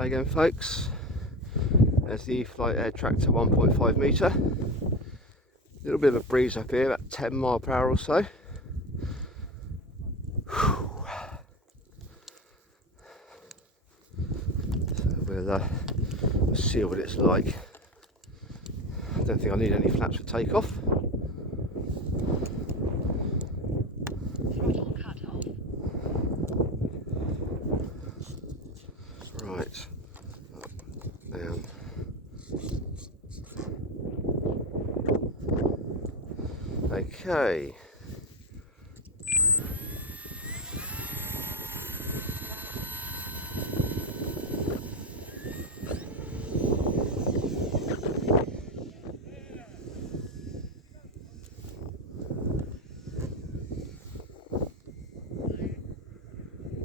Hi again, folks. There's the E.flight air tractor 1.5 metre. A little bit of a breeze up here, about 10 mile per hour or so. So we'll see what it's like. I don't think I need any flaps for takeoff. Throttle cut off. Right. Up, down. Okay.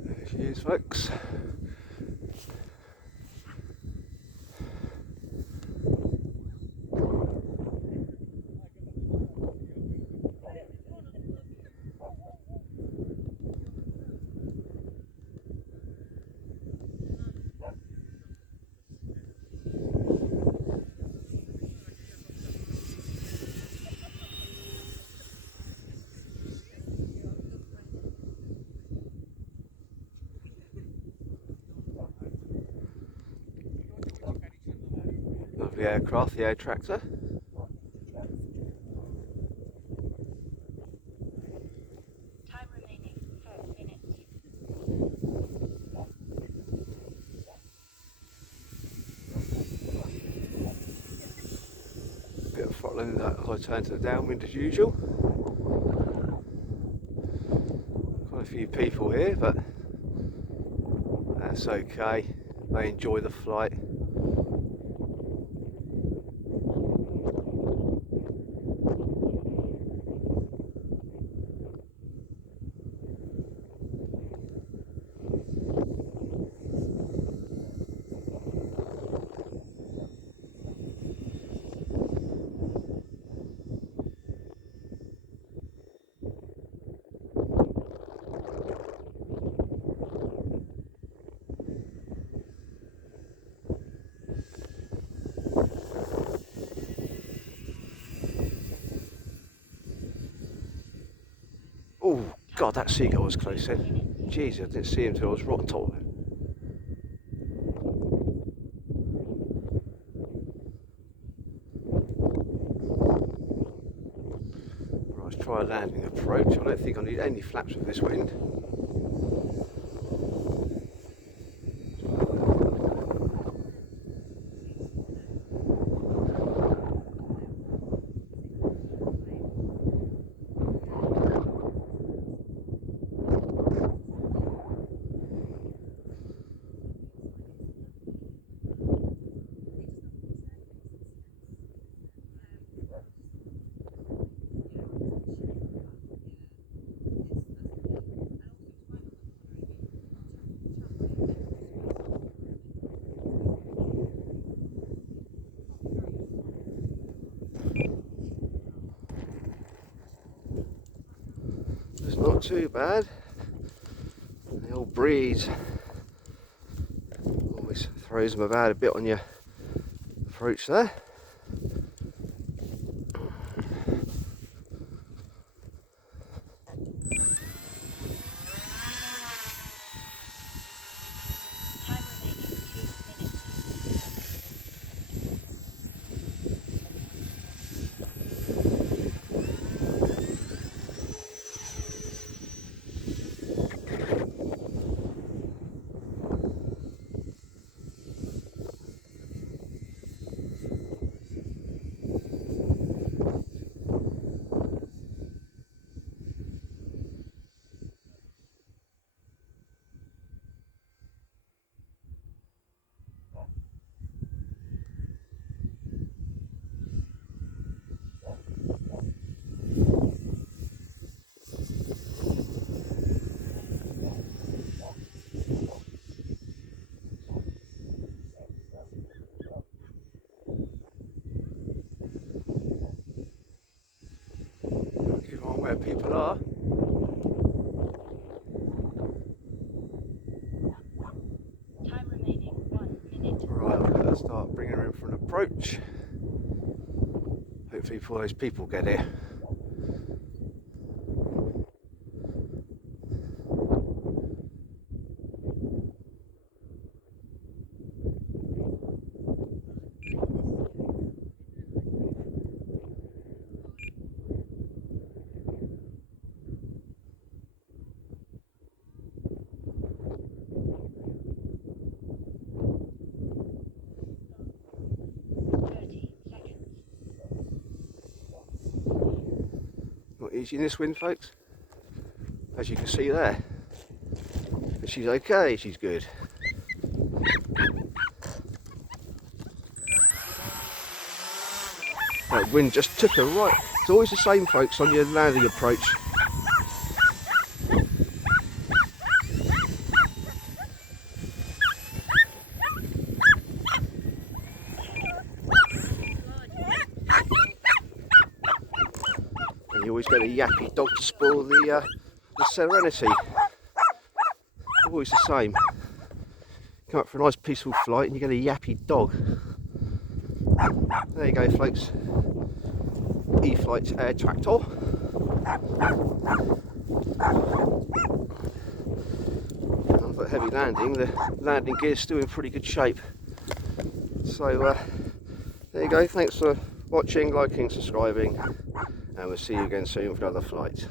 There she is, folks. Lovely aircraft, the air tractor. Time remaining 4 minutes. Bit of throttling as I turn to the downwind as usual. Quite a few people here, but that's okay. They enjoy the flight. Oh God, that seagull was close then. Jeez, I didn't see him till I was right on top of him. Right, let's try a landing approach. I don't think I need any flaps with this wind. It's not too bad. The old breeze always throws them about a bit on your approach there. Time remaining 2 minutes. Keep on where people are. Time remaining 1 minute. start bringing her in for an approach. Hopefully before those people get here. Not easy in this wind, folks, as you can see there. But she's okay, she's good. That wind just took her right. It's always the same, folks, on your landing approach. And you always get a yappy dog to spoil the serenity. Always the same. Come up for a nice peaceful flight and you get a yappy dog. There you go, folks. E.flight air tractor. After heavy landing, the landing gear's still in pretty good shape. So there you go. Thanks for watching, liking, subscribing, and we'll see you again soon for another flight.